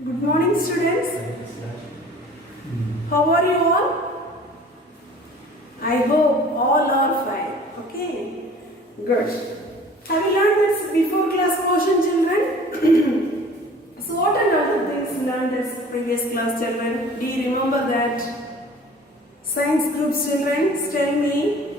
Good morning, students. How are you all? I hope all are fine. Okay, good. Have you learned this before class portion, children? So, what are other things learned as previous class, children? Do you remember that? Science groups, children, tell me.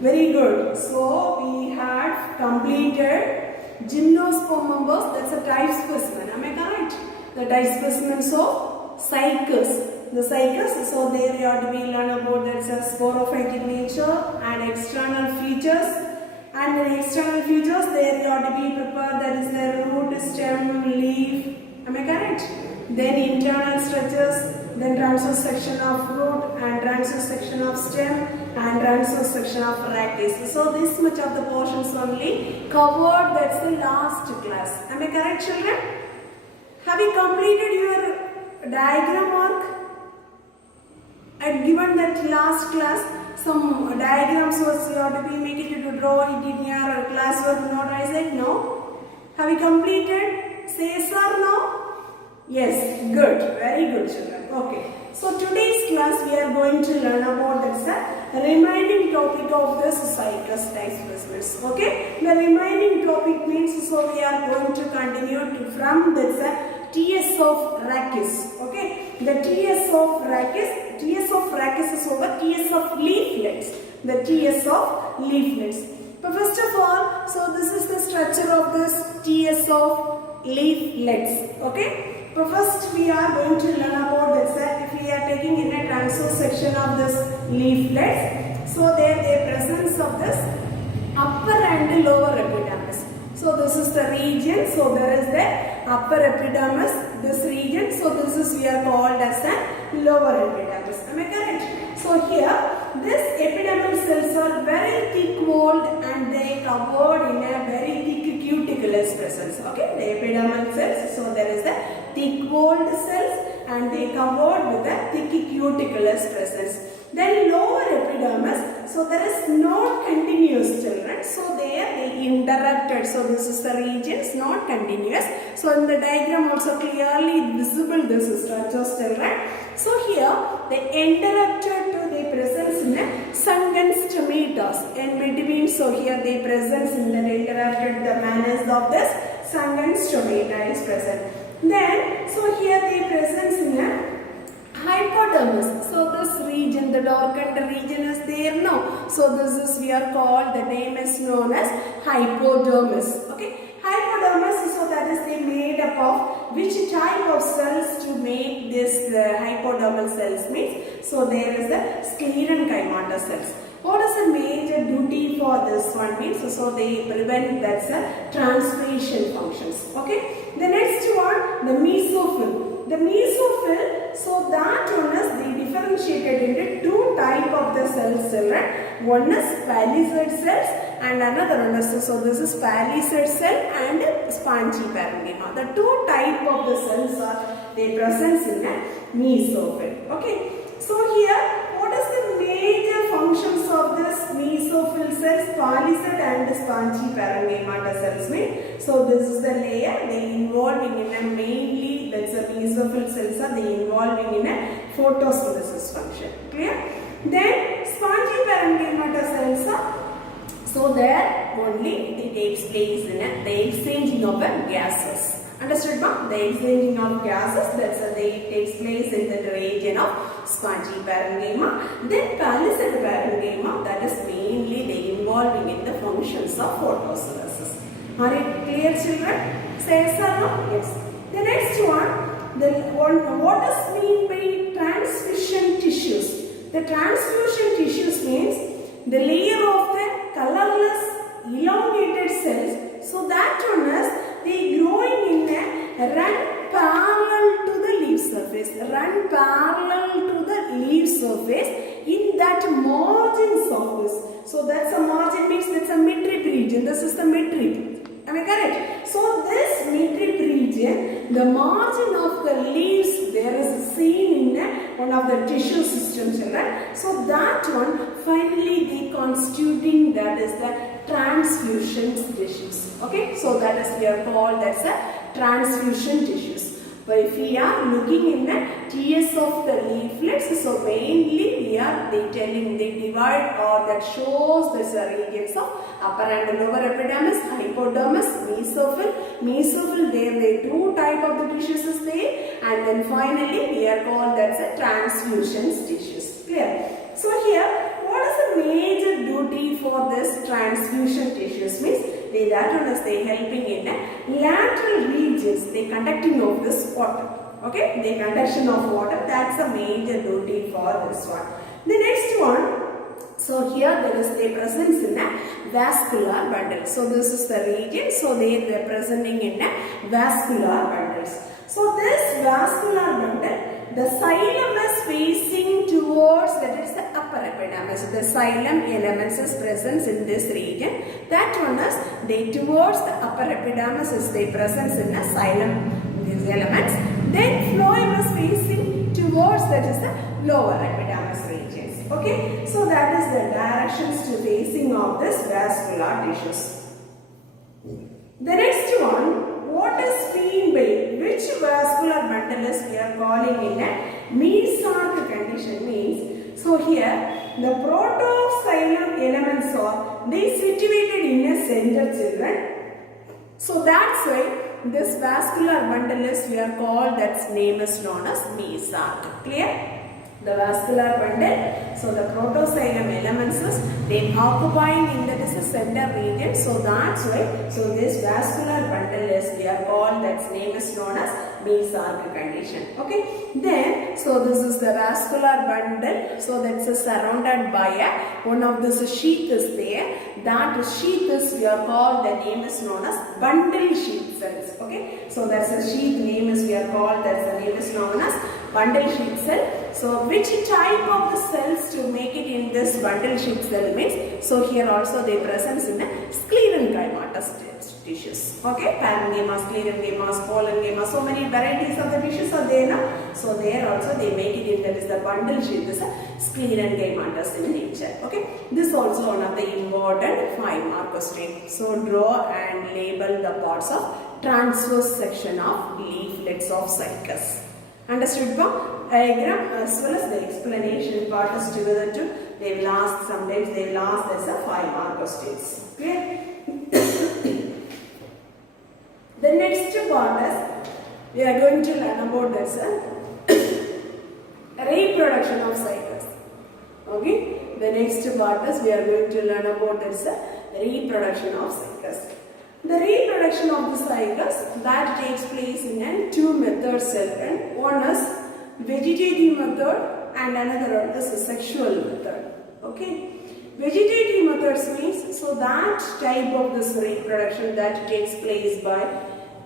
Very good. So, we had completed gymnosperm members. That's a type specimen. Am I correct? The type specimens of cycles. The cycles. So, there you have to be learn about that's a sporophytic nature and external features. And the external features there you have to be prepared. That is the root, stem, leaf. Am I correct? Then internal structures. Then transverse section of root and transverse section of stem and transverse section of radius. So this much of the portions only covered. That's the last class. Am I correct, children? Have you completed your diagram work? I had given that last class some diagrams was you have to be make it to draw it in your classwork note. I said no. Have you completed? Say yes or no? Yes, good, very good, children. Okay, so today's class we are going to learn about the remaining topic of this cycles type specimens. Okay, the remaining topic means so we are going to continue from this TS of Rachis. Okay, the TS of Rachis is over TS of leaflets. The TS of leaflets. But first of all, so this is the structure of this TS of leaflets. Okay. But first we are going to learn about this. If we are taking in a transverse section of this leaflets, so there the presence of this upper and lower epidermis. So this is the region. So there is the upper epidermis, this region. So this is we are called as the lower epidermis. Am I correct? So here this epidermal cells are very thick walled and they covered in a very thick cuticulous presence. Okay, the epidermal cells. So there is the thick walled cells and they covered with a thick cuticulous presence. Then lower epidermis, so there is not continuous, children. So there they interrupted. So this is the regions not continuous. So in the diagram also clearly visible this is structures, children. So here they interrupted to the presence in a sunken stomatas in between. So here they presence in the interrupted the manners of this sunken stomata is present. Then so here they presence in a hypodermis. So this region, the darkened region is there now. So this is we are called, the name is known as hypodermis. Okay, hypodermis, so that is they made up of which type of cells to make this hypodermal cells means. So there is the sclerenchyma cells. What is the major duty for this one means? So they prevent that's transpiration functions. Okay. The next one, the mesophyll. The mesophyll, so that one is they differentiated into two type of the cells, children. One is palisade cells and another one is, so this is palisade cell and spongy parenchyma. The two type of the cells are they present in a mesophyll. Okay. So here, what is the major functions of this mesophyll cells, palisade and spongy parenchyma cells mean? So this is the layer they involving in a mainly that's a mesophyll cells are they involving in a photosynthesis function. Clear? Then spongy parenchyma cells are so there only it takes place in the exchanging of gases. Understood, ma'am? The exchanging of gases, that's they takes place in the region of spongy parenchyma. Then palisade parenchyma, that is mainly they involving in the functions of photosynthesis. Are it clear, children? Say yes or no? Yes. The next one, what does mean by transfusion tissues? The transfusion tissues means the layer of the colorless elongated cells. So that one is they growing in a run parallel to the leaf surface. Run parallel to the leaf surface in that margins of this. So that's a margin means that's a midrib region. This is the midrib. Am I correct? So this midrib region, the margin of the leaves there is seen in one of the tissue systems, children. So that one finally they constituting that is the transfusion tissues. Okay, so that is we are called as the transfusion tissues. But if we are looking in the TS of the leaflets, so mainly we are they divide or that shows the regions of upper and lower epidermis, hypodermis, mesophil. Mesophil, there two type of the tissues is there, and then finally we are called that's a transfusion tissues. Clear? So here, what is the major duty for this transfusion tissues? Means that one is they helping in the lateral regions, they conducting of this water. Okay, the conduction of water, that's a major duty for this one. The next one, so here there is the presence in a vascular bundle. So this is the region, so they are presenting in a vascular bundles. So this vascular bundle, the xylem is facing towards, that is the upper epidermis. The xylem elements is present in this region. That one is they towards the upper epidermis is the presence in the xylem, these elements. Then phloem is facing towards, that is the lower epidermis regions. Okay, so that is the directions to facing of this vascular tissues. The next one, what is Feinbein? Which vascular bundle is we are calling in a Meissark condition means. So here the protoxylem elements are they situated in a center, children. So that's why this vascular bundle is we are called, that's name is known as Meissark. Clear? The vascular bundle, so the protoxylem elements is they occupying in that is the center region, so that's why, so this vascular bundle is we are called, that's name is known as Meissark condition. Okay, then so this is the vascular bundle, so that's surrounded by a one of this sheath is there, that sheath is we are called, the name is known as bundle sheath cells. Okay, so that's a sheath name is we are called, that's the name is known as bundle sheath cell. So which type of the cells to make it in this bundle sheath cell means, so here also they presence in the sclerenchymatous tissues. Okay, parenchyma, sclerenchyma, spolenchyma, so many varieties of the tissues are there now. So there also they make it in that is the bundle sheath is a sclerenchymatous in nature. Okay, this also one of the important 5-mark question. So draw and label the parts of transverse section of leaflets of cycas. Understood? Diagram as well as the explanation part is together too. They will ask, sometimes they will ask as a 5-mark questions. Clear? The next part is we are going to learn about this reproduction of cycas. Okay? The next part is we are going to learn about this reproduction of cycas. The reproduction of the cycas that takes place in two methods, and one is vegetative method and another one is a sexual method. Okay, vegetative methods means so that type of this reproduction that takes place by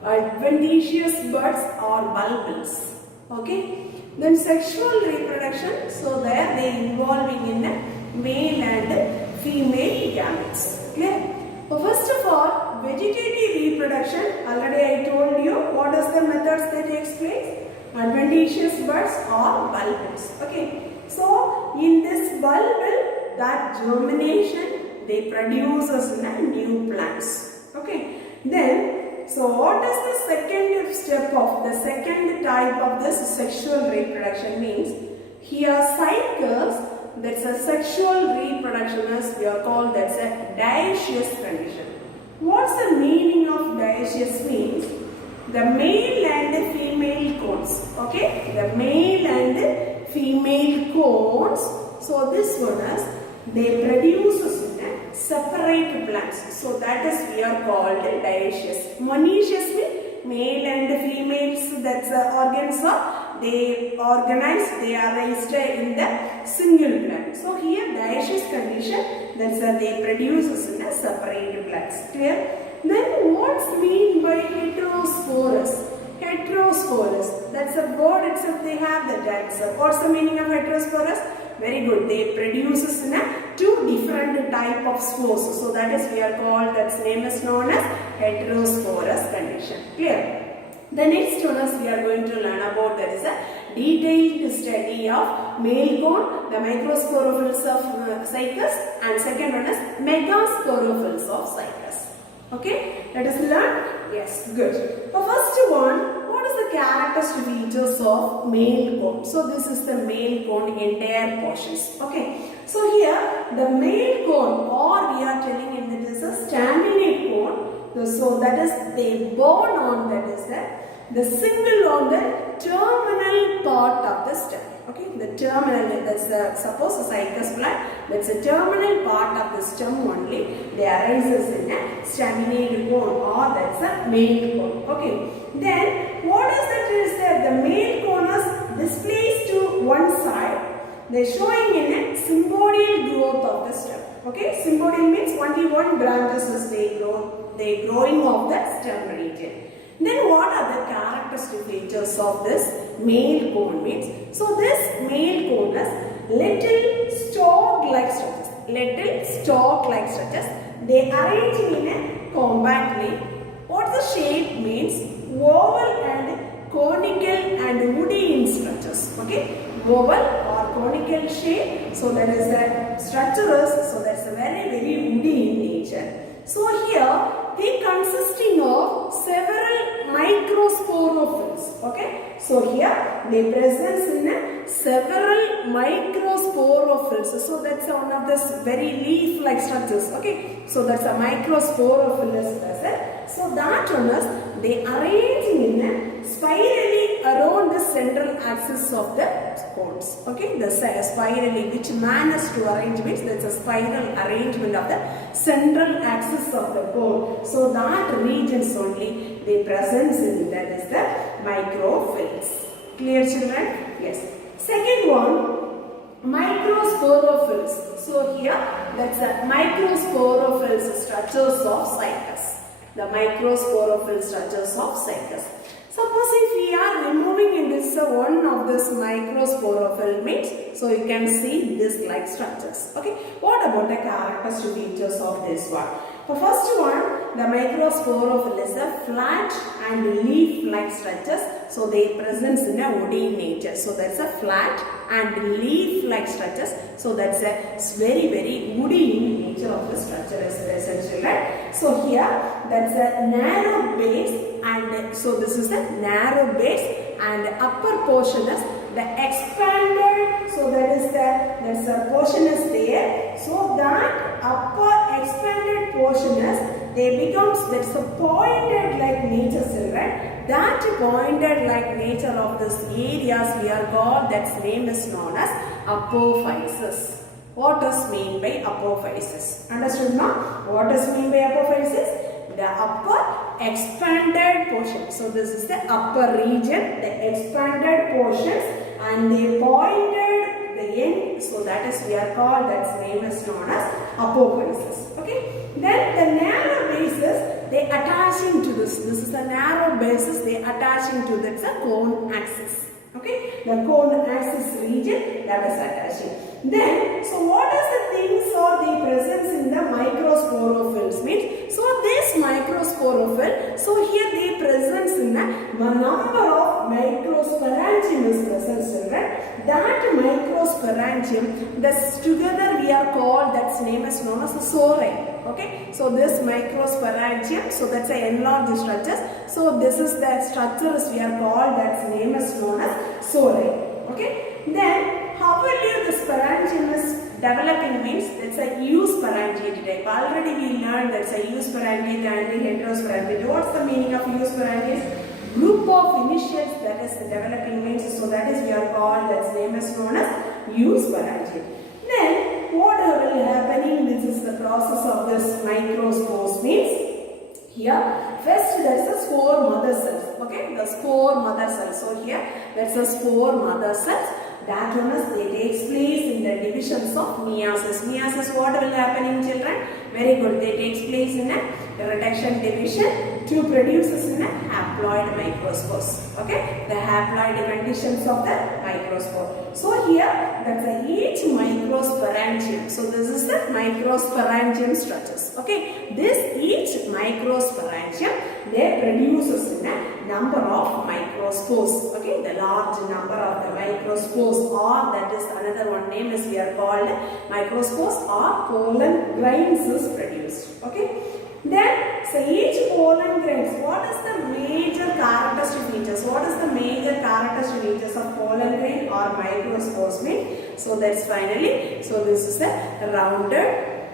adventitious buds or bulbils. Okay, then sexual reproduction, so there they involving in a male and female gametes. Clear? So first of all, vegetative reproduction, already I told you what is the methods that takes place. Adventitious buds or bulbils. Okay, so in this bulbil, that germination they produces new plants. Okay, then so what is the second step of the second type of this sexual reproduction means? Here cycles, that's a sexual reproduction is we are called that's a dioecious condition. What's the meaning of dioecious means? The male and female cones. Okay, the male and female cones. So this one is they produce separate plants. So that is we are called dioecious. Monoecious means male and females. That's organs are they organize. They are raised in the single plant. So here dioecious condition. That's they produce in a separate plants. Clear? Then what's mean by heterosporous? Heterosporous, that's a word itself they have that answer. What's the meaning of heterosporous? Very good, they produces in a two different type of spores. So that is we are called, that's name is known as heterosporous condition. Clear? The next one is we are going to learn about that is a detailed study of male cone, the microsporophylls of cycas, and second one is megasporophylls of cycas. Okay, let us learn. Yes, good. The first one, what is the character characteristic features of male cone. So this is the male cone entire portions. Okay. So here the male cone, or we are telling it that is a staminate cone. So that is they born on, that is the single on the terminal part of the stem. Okay, the terminal, that's the, suppose a cycas plant, that's the terminal part of the stem only. They arises in a staminate cone, or that's a male cone. Okay, then what is that is that the male cone is displaced to one side. They are showing in a symbodial growth of the stem. Okay, symbodial means only one branches as they grow, they growing of the stem region. Then what are the characteristic features of this male cone means? So this male cone has little stalk-like structures. Little stalk-like structures. They arrange in a compactly. What the shape means? Oval and conical and woody in structures. Okay, oval or conical shape. So that is the structures. So that's a very woody in nature. So here they consisting of several microsporophylls. Okay, so here they presence in several microsporophylls. So that's one of this very leaf-like structures. Okay, so that's a microsporophyll is present. So that one is they arrange in spirally around the central axis of the cones. Okay, the spirally, which manners to arrange means that's a spiral arrangement of the central axis of the cone. So that regions only they presence in, that is the microphylls. Clear, children? Yes. Second one, microsporophylls. So here that's the microsporophylls structures of cycas. The microsporophyll structures of cycas. Suppose if we are removing in this one of this microsporophyll means, so you can see this like structures. Okay, what about the characteristic features of this one? The first one, the microsporophyll is a flat and leaf-like structures. So they present in a woody nature. So that's a flat and leaf-like structures. So that's a very woody in nature of the structure is present, right? So here that's a narrow base. And so this is the narrow base and the upper portion is the expanded, so that's the portion is there. So that upper expanded portion is, they becomes, that's the pointed like nature, children. That pointed like nature of this areas we are called, that's name is known as apophysis. What does mean by apophysis? Understood now? What does mean by apophysis? The upper expanded portion. So this is the upper region, the expanded portions, and they pointed the end. So that is we are called, that's name is known as apophysis. Okay. Then the narrow bases they attaching to this. This is the narrow bases they attaching to that's a cone axis. Okay, the cone axis region that is attaching. Then, so what is the things or the presence in the microsporophylls means? So this microsporophyll, so here they presence in a number of microsporangium is present, children. That microsporangium, this together we are called, that's name is known as the sore. Okay, so this microsporangium, so that's an enlarged structures. So this is the structures we are called, that's name is known as sore. Okay, then how will you the sporangium is developing means it's a eusporangiate type. Already we learned that's a eusporangiate and heterosporangiate. What's the meaning of eusporangiate? Group of initials that is the developing means. So that is we are called, that's name is known as eusporangiate. Then what will happening? This is the process of this microspores means. Here, first there is a spore mother cells. Okay, the spore mother cells. So here, that's a spore mother cells. That one is they takes place in the divisions of meiosis. Meiosis, what will happen in children? Very good. They takes place in a reduction division to produces in a haploid microspores. Okay, the haploid conditions of the microspore. So here, that's a each microsporangium. So this is the microsporangium structures. Okay, this each microsporangium they produces in a number of microspores. Okay, the large number of the microspores, or that is another one name is we are called microspores or pollen grains is produced. Okay, then so each pollen grains, what is the major characteristic features? What is the major So that's finally, so this is a rounded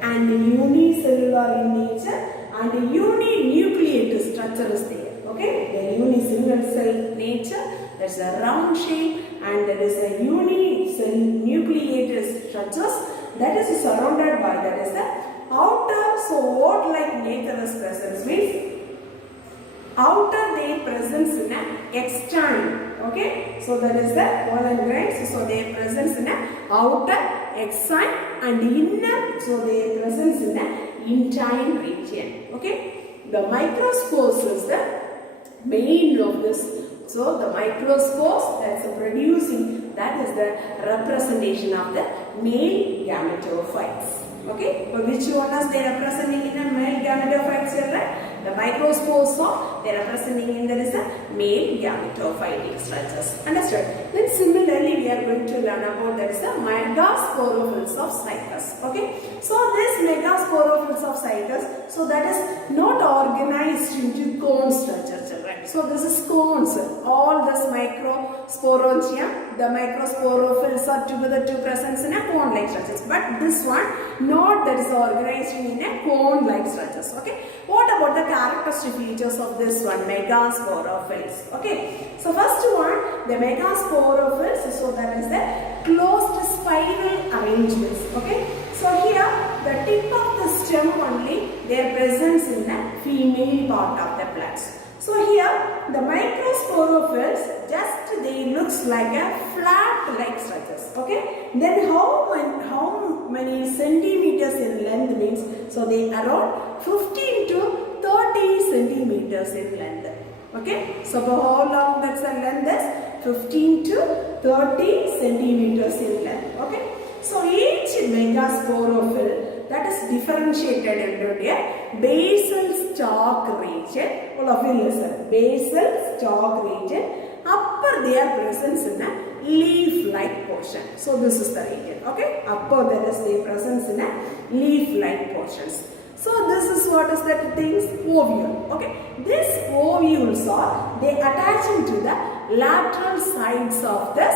and unicellular in nature and uninucleate structure is there. Okay, the unicellular cell nature, there's a round shape and there is a uninucleate structures that is surrounded by, that is the outer. So what like nature is presence means outer their presence in an external. Okay, so that is the pollen grains. So their presence in an outer, external and inner. So their presence in an intine region. Okay, the microspores is the main of this. So the microspores, that's producing, that is the representation of the male gametophytes. Okay, but which one is they representing in a male gametophytes, children? The microspores, so they are representing in there is a male gametophytic structures. Understood? Then similarly we are going to learn about that is the megasporophylls of cycas. Okay, so this megasporophylls of cycas, so that is not organized into cone structure, children. So this is cones. All this microsporangia, the microsporophylls are together to present in a cone-like structures. But this one not, that is organized in a cone-like structures. Okay. What about the characteristic features of this one, megasporophylls? Okay. So first one, the megasporophylls. So that is the closed spiral arrangements. Okay. So here the tip of the stem only, their presence in the female part of the plants. So here the microsporophylls, just they looks like a flat like structures. Okay. Then how many centimeters in length means, so they around 15 to 30 centimeters in length. Okay. So for how long that's the length is? 15 to 30 centimeters in length. Okay. So each megasporophyll, that is differentiated into a basal stalk region. All of you listen. Basal stalk region. Upper their presence in a leaf-like portion. So this is the region. Okay. Upper there is their presence in a leaf-like portions. So this is what is that things? Ovule. Okay. These ovules are, they attaching to the lateral sides of this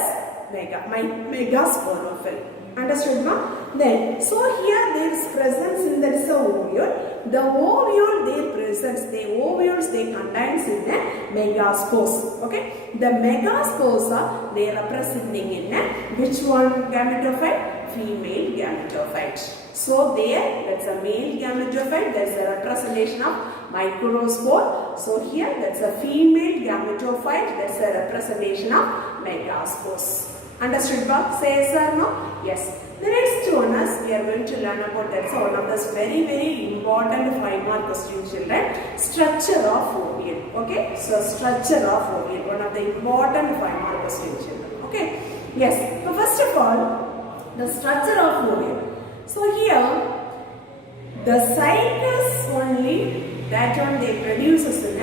megasporophyll. Understood, ma? Then, so here there is presence in that is the ovule. The ovule, their presence, the ovules, they contains in the megaspores. Okay. The megaspores are, they are representing in a, which one gametophyte? Female gametophyte. So there, that's a male gametophyte, that's a representation of microspore. So here, that's a female gametophyte, that's a representation of megaspores. Understood, Bob? Say yes or no? Yes. The next one is, we are going to learn about that. So one of the very important 5-mark question, children. Structure of ovule. Okay. So structure of ovule. One of the important 5-mark question, children. Okay. Yes. So first of all, the structure of ovule. So here, the cycas only, that one they produces in a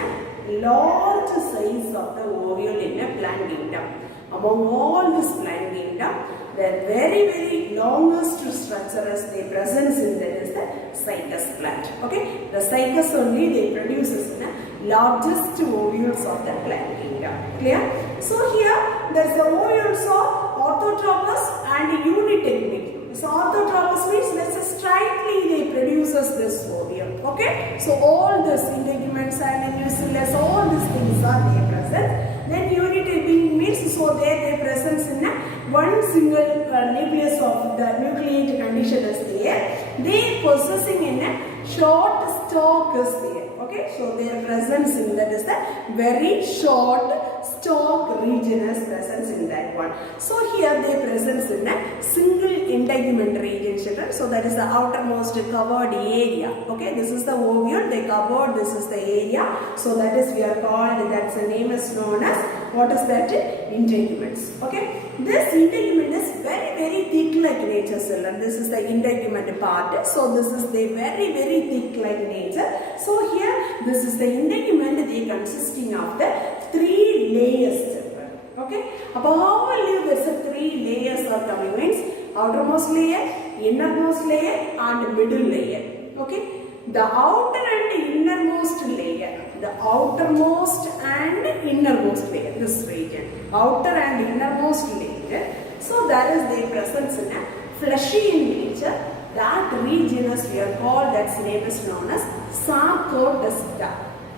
large size of the ovule in a plant kingdom. Among all this plant kingdom, the very longest structure as they presence in there is the cycas plant. Okay, the cycas only they produces in the largest ovules of the plant kingdom. Clear? So here there's the ovules are orthotropous and unitechnic. So orthotropous means let's say straightly they produces this ovule. Okay, so all this integuments and nucellus, all these things are they present. Then unitechnic means so their presence in a one single nucleus of the nucleate condition is there. They possessing in a short stalk is there. Okay, so their presence in that is the very short stalk region is presence in that one. So here they presence in a single integument region, children. So that is the outermost covered area. Okay, this is the ovule they covered. This is the area. So that is we are called. That's the name is known as what is that? Integuments. Okay, this integument is very thick like nature, children. This is the integument part. So this is the very thick like nature. So here this is the integument. They consisting of the 3 layers, children. Okay, above all there's a 3 layers are coming means outermost layer, innermost layer and middle layer. Okay, the outer and innermost layer, the outermost and innermost layer, this region, outer and innermost layer. So that is their presence in a fleshy in nature. That region is we are called, that's name is known as Sarcodesta.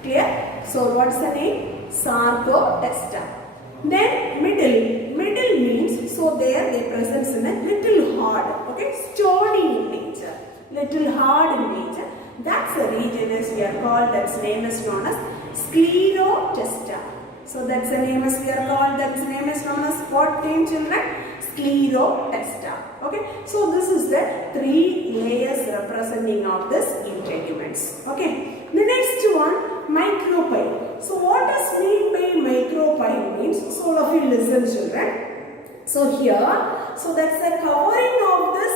Clear? So what's the name? Sarcodesta. Then middle means, so there their presence in a little hard, okay, stony in nature, little hard in nature. That's the region is we are called, that's name is known as Sclerotesta. So that's the name is we are called, that's name is known as what name, children? Sclerotesta. Okay, so this is the three layers representing of this integuments. Okay, the next one, micropyle. So what does mean by micropyle means? So all of you listen, children. So here, so that's the covering of this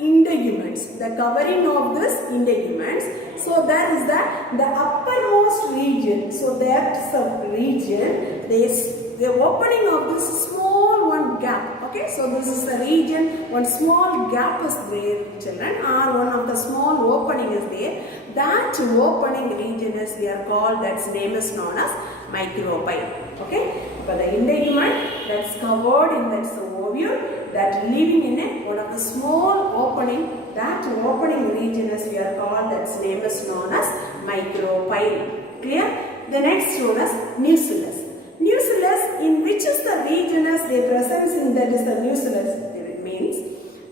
integuments. The covering of this integuments. So that is the uppermost region. So that's the region. The opening of this small one gap. Okay, so this is the region, one small gap is there, children, or one of the small opening is there. That opening region is we are called, that's name is known as micropyle. Okay, but the integument that's covered in that ovule, that living in a one of the small opening, that opening region is we are called, that's name is known as micropyle. Clear? The next one is nucellus. Nucellus, in which is the region as they presence in that is the nucellus. It means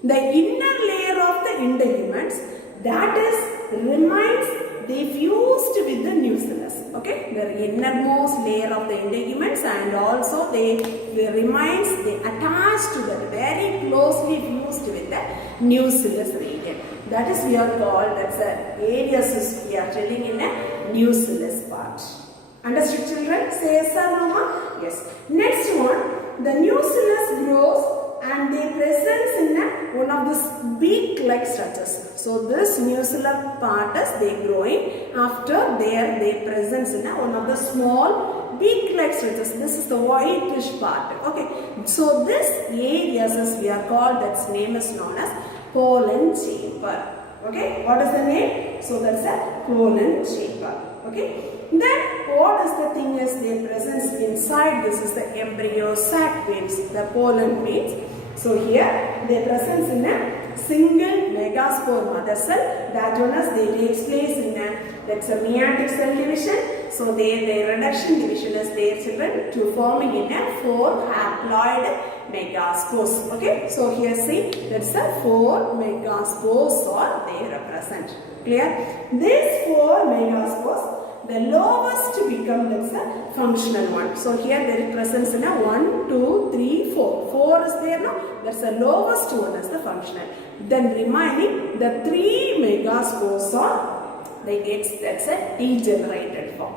the inner layer of the integuments, that is remains they fused with the nucellus. Okay, the innermost layer of the integuments, and also they remains, they attached to that, very closely fused with the nucellus region. That is we are called, that's the areas we are telling in a nucellus part. Understood, children? Say yes or no, ma? Yes. Next one, the nucellus grows and they presence in one of these beak-like structures. So this nucellar part is they growing after they presence in one of the small beak-like structures. This is the whitish part. Okay. So this areas is we are called, that's name is known as pollen chamber. Okay. What is the name? So that's a pollen chamber. Okay. Then what is the thing is their presence inside, this is the embryo sac means the pollen means. So here their presence in a single megaspore mother cell, that one is they takes place in a, that's a meiotic cell division. So their reduction division is their children to forming in a 4 haploid megaspores. Okay, so here see that's the 4 megaspores are they represent. Clear? These 4 megaspores, the lowest to become that's a functional one. So here there is presence in a 1, 2, 3, 4. 4 is there now. That's the lowest one as the functional. Then remaining the 3 megaspores are they get that's a degenerated form.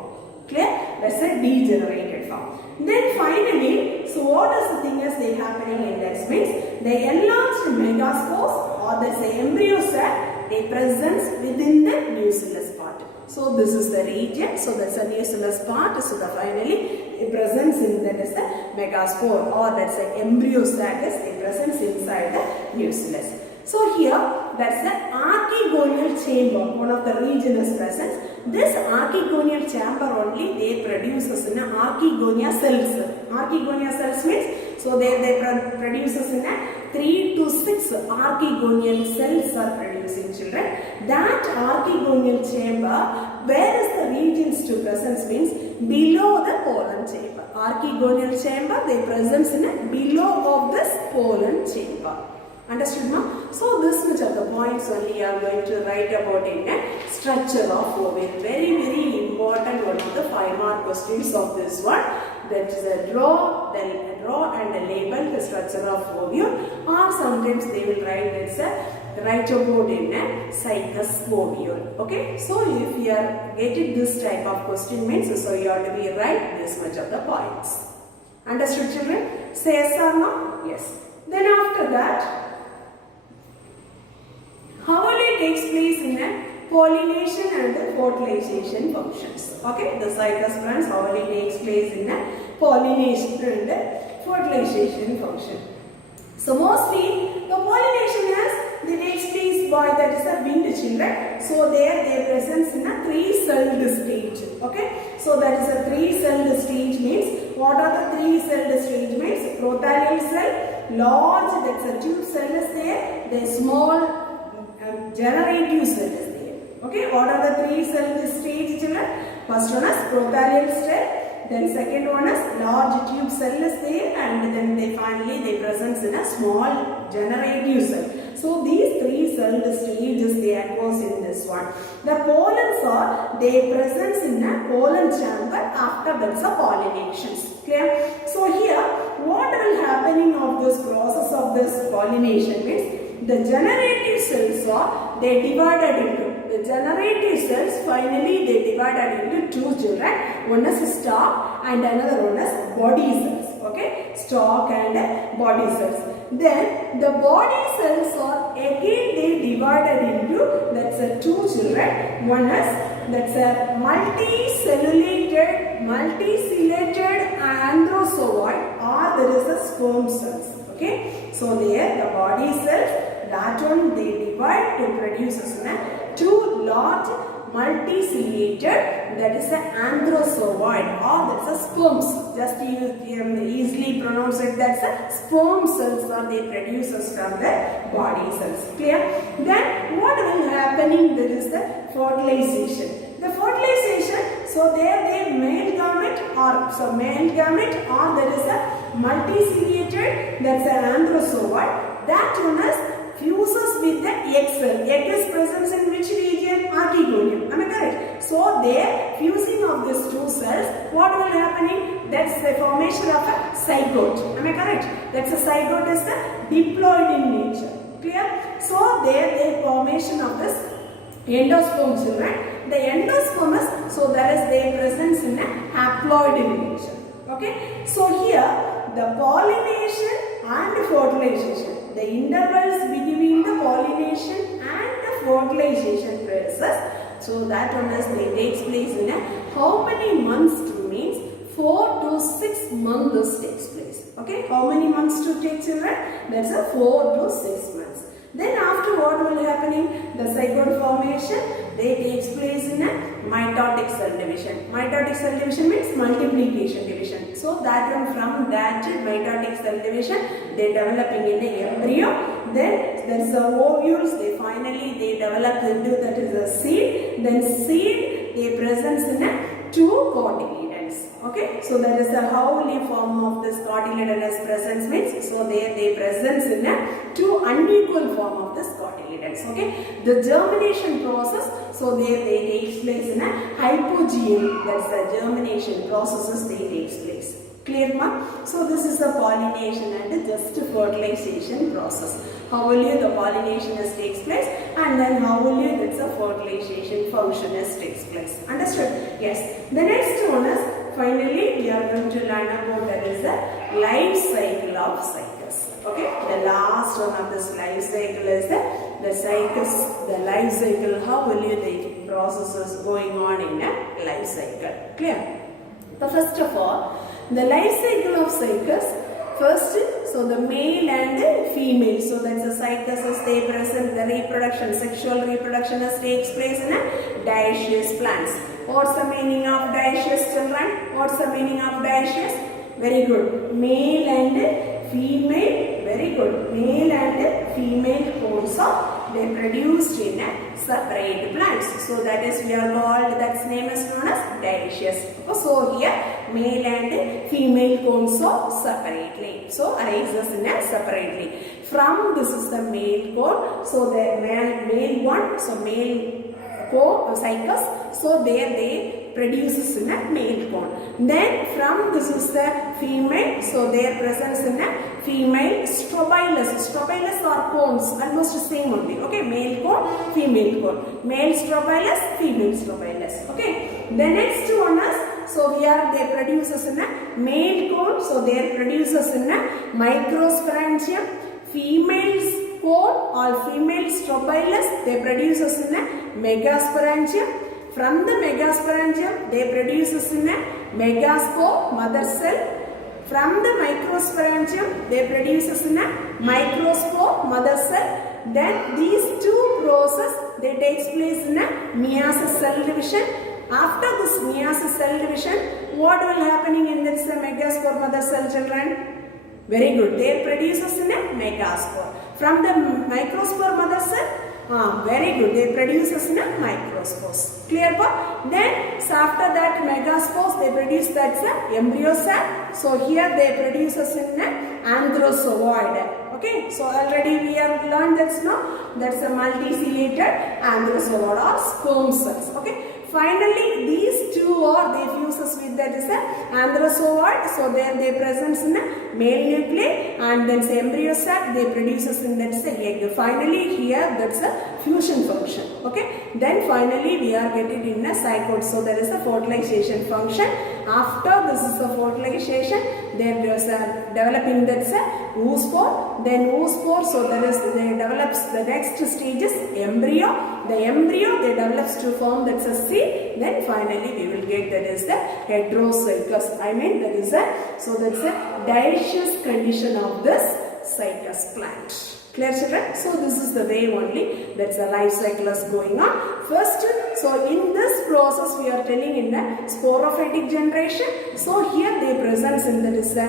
Clear? That's a degenerated form. Then finally, so what is the thing is they happening in that means the enlarged megaspores or that's the embryo sac, they presence within the nucellus part. So this is the region, so that's a nucellus part, so the finally it presents in that is the megaspore or that's the embryo sac is it presents inside the nucellus. So here that's the archegonial chamber, one of the region is present. This archegonial chamber only they produces in a archegonia cells. Archegonia cells means so they produces in a 3 to 6 archegonial cells are producing, children. That archegonial chamber, where is the regions to presence means below the pollen chamber. Archegonial chamber they presence in a below of this pollen chamber. Understood, ma? So this much of the points only I am going to write about in a structure of ovule. Very important, one of the 5 mark questions of this one. That is a draw, then draw and a label the structure of ovule, or sometimes they will write it's a write about in a cycus ovule. Okay, so if you are getting this type of question means so you have to be write this much of the points. Understood, children? Say yes or no? Yes. Then after that, ovule takes place in a pollination and fertilization functions. Okay, the cycus plants ovule takes place in a pollination and fertilization function. So mostly the pollination takes place by that is a winged children. So there they presence in a 3-celled stage. Okay, so that is a 3-celled stage means what are the 3-celled stage means? Prothallel cell, large, that's a tube cell is there, the small generative cell is there. Okay, what are the three cell stage children? First one is prokaryote stage. Then second one is large tube cell is there, and then they present in a small generative cell. So these three cell stages they occurs in this one. The pollens are they present in a pollen chamber after that's a pollinations. Clear? So here what will happening of this process of this pollination means the generative cells are they divided into the generative cells finally they divided into two children. One is stalk and another one is body cells. Okay, stalk and body cells. Then the body cells are again they divided into that's a two children. One is that's a multiciliated androzoid or there is a sperm cells. Okay, so there the body cells that one they divide to produce two large multiciliated that is an androzoid or that's a sperms. Just you easily pronounce it, that's a sperm cells are they produces from the body cells. Clear? Then what will happening? There is the fertilization. The fertilization, so there the male gamete or there is a multiciliated that's an androzoid. That one is fuses with the egg cell. Egg is present in which region? Archegonium. Am I correct? So there fusing of these two cells, what will happening? That's the formation of a zygote. Am I correct? That's a zygote is the diploid in nature. Clear? So there the formation of this endosperm children. The endosperm is so that is their presence in a haploid in nature. Okay? So here the pollination and fertilization. The intervals between the pollination and the fertilization process. So that one is they takes place in a how many months to means 4 to 6 months takes place. Okay, how many months to take children? That's a 4 to 6 months. Then after what will happening? The zygote formation they takes place in a mitotic cell division. Mitotic cell division means multiplication division. So that one from that mitotic cell division they developing in the embryo. Then there is a ovules. They finally they develop into that is a seed. Then seed they presents in a two cotyledons. Okay, so that is the howly form of this cotyledonous presence means so they presents in a two unequal form of this cotyledons. Okay, the germination process so they takes place in a hypogene. That's the germination processes they takes place. Clear, ma? So this is the pollination and just fertilization process. How will you the pollination takes place and then how will you that's a fertilization function takes place. Understood? Yes. The next one is finally we are going to learn about that is the life cycle of cycles. Okay. The last one of this life cycle is the cycles. The life cycle. How will you the processes going on in a life cycle? Clear? So first of all, the life cycle of cycles, first, so the male and the female, so that's the cycles they present, the reproduction, sexual reproduction takes place in a dioecious plants. What's the meaning of dioecious children? What's the meaning of dioecious? Very good. Male and female, very good. Male and female cones are they produced in a separate plants. So that is we are called, that name is known as dioecious. So here male and female cones are separately. So arises in a separately. From this is the male cone. So the male one, so male cone cycles. So there they produces in a male cone. Then from this is the female. So their presence in a female strobilus. Strobilus are cones, almost same only. Okay, male cone, female cone. Male strobilus, female strobilus. Okay. The next one is so here they produces in a male cone. So they produces in a microsporangium. Females cone or female strobilus they produces in a megasporangium. From the megasporangium they produces in a megaspore mother cell. From the microsporangium they produces in a microspore mother cell. Then these two process they takes place in a meiosis cell division. After this meiosis cell division, what will happening in this megaspore mother cell children? Very good. They produces in a megaspore. From the microspore mother cell, very good. They produces in a microspores. Clear pa? Then so after that megaspores they produce that's a embryo cell. So here they produces in a androzoid. Okay. So already we have learned that's a multiciliated androzoid or sperm cells. Okay. Finally, these two are they fuses with that is a androzoid. So there they presents in a male nuclei, and then embryo sac they produces in that is a egg. Finally, here that's a fusion function. Okay. Then finally we are getting in a zygote. So there is a fertilization function. After this is a fertilization, there is a developing that's a oospore. Then oospore. So there is they develops the next stage is embryo. The embryo they develops to form that's a seed. Then finally we will get that is the heterozygous. I mean that is a that's a dioecious condition of this cycas plant. Clear children? So this is the way only that's the life cycle is going on. First, so in this process we are telling in the sporophytic generation. So here they presents in that is the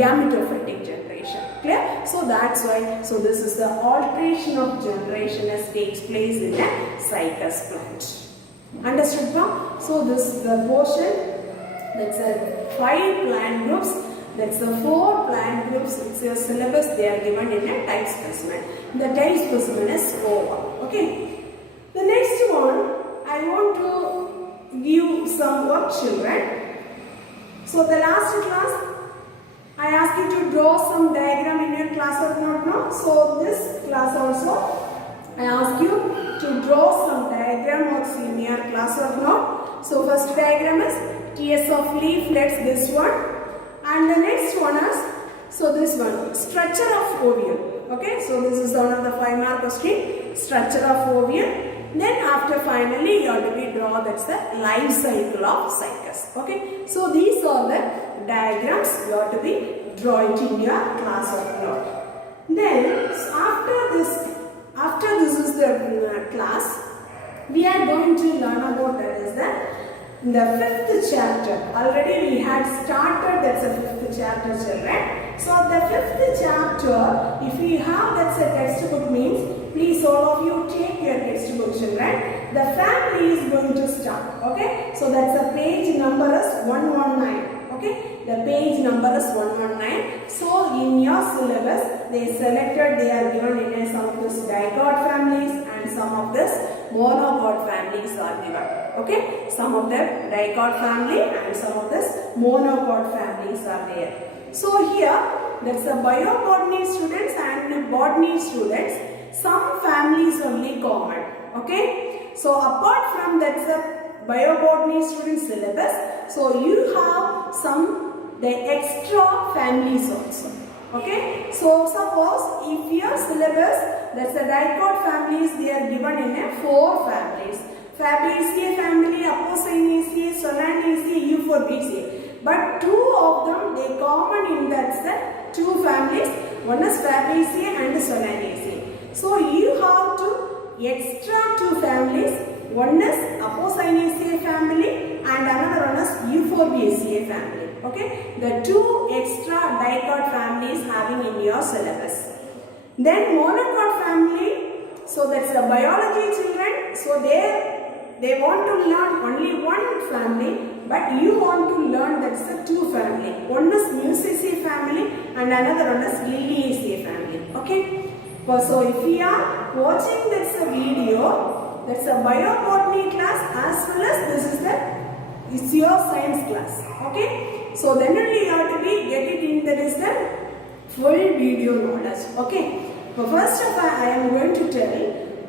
gametophytic generation. Clear? So that's why, so this is the alteration of generation as takes place in the cycas plant. Understood now? So this is the portion, that's a 5 plant groups, that's the 4 plant groups. It's a syllabus they are given in a type specimen. The type specimen is O1. Okay. The next one, I want to give some work, children. So the last class, I asked you to draw some diagram in your class or not, no? So this class also, I ask you to draw some diagram works in your class or not. So first diagram is TS of leaflets, this one. And the next one is, so this one, structure of ovule. Okay, so this is one of the 5 mark question, structure of ovule. Then after finally you have to draw that's the life cycle of cycas. Okay, so these are the diagrams you have to be drawing in your class or not. Then after this is the class, we are going to learn about that is the 5th chapter. Already we had started that's the 5th chapter, children. So the 5th chapter, if you have that's a textbook means, please all of you take your textbook, children. The family is going to start. Okay. So that's the page number is 119. Okay. The page number is 119. So in your syllabus, they selected, they are given in some of this dicot families and some of this monocot families are given. Okay. Some of them dicot family and some of this monocot families are there. So here, that's the biobotany students and botany students. Some families only common. Okay. So apart from that's the biobotany student syllabus, so you have some the extra families also. Okay. So suppose if your syllabus that's the dicot families they are given in a 4 families. Fabaceae family, Apocynaceae, Solanaceae, Euphorbiaceae. But 2 of them they common in that's the 2 families. One is Fabaceae and Solanaceae. So you have to extra 2 families. One is Apocynaceae family and another one is Euphorbiaceae family. Okay, the 2 extra dicot families having in your syllabus. Then monocot family, so that's the biology children. So they want to learn only 1 family, but you want to learn that's the 2 family. One is Musaceae family and another one is Liliaceae family. Okay. So if you are watching this video, that's a biobotany class as well as this is your science class. Okay. So then only you have to be getting in that is the full video knowledge. Okay. So first of all, I am going to tell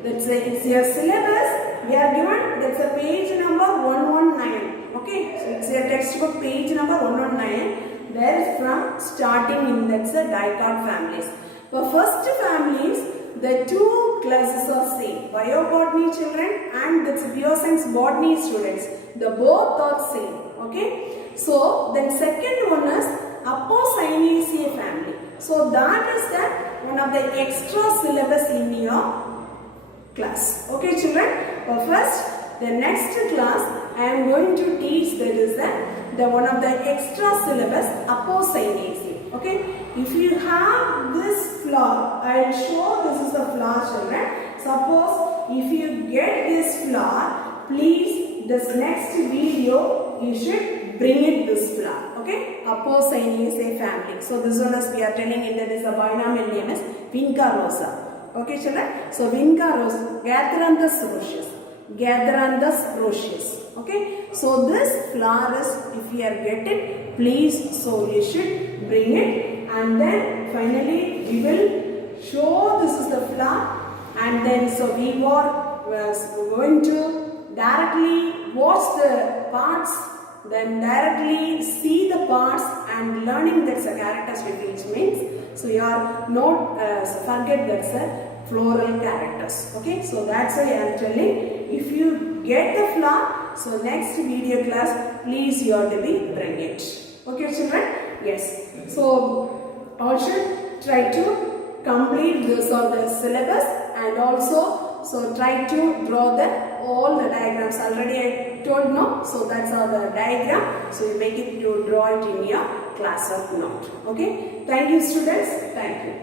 that's it's your syllabus. We are given that's a page number 119. Okay. So it's your textbook page number 119. There is from starting in that's the dicot families. For first families, the 2 classes are same. Biobotany children and that's bioscience botany students. The both are same. Okay. So then second one is Apocynaceae family. So that is the one of the extra syllabus in your class. Okay children. First, the next class I am going to teach that is the one of the extra syllabus Apocynaceae. Okay, if you have this flower, I will show this is the flower, children. Suppose if you get this flower, please this next video you should bring it this flower. Okay, Apocynaceae is a family. So this one is we are telling in that is a binomial name is Vinca rosa. Okay, children. So Vinca rosa, Gatheranthus roseus. Gatheranthus roseus. Okay, so this flower is if you are get it, please so you should bring it, and then finally we will show this is the flower, and then so we were going to directly watch the parts, then directly see the parts and learning that's a characteristic which means so you are not forget that's a floral characters. Okay, so that's why I am telling if you get the flower, so next video class please you have to be bring it. Okay, children? Yes. So all should try to complete this or the syllabus, and also so try to draw all the diagrams. Already I told no, so that's all the diagram. So you make it, you draw it in your class of note. Okay. Thank you, students. Thank you.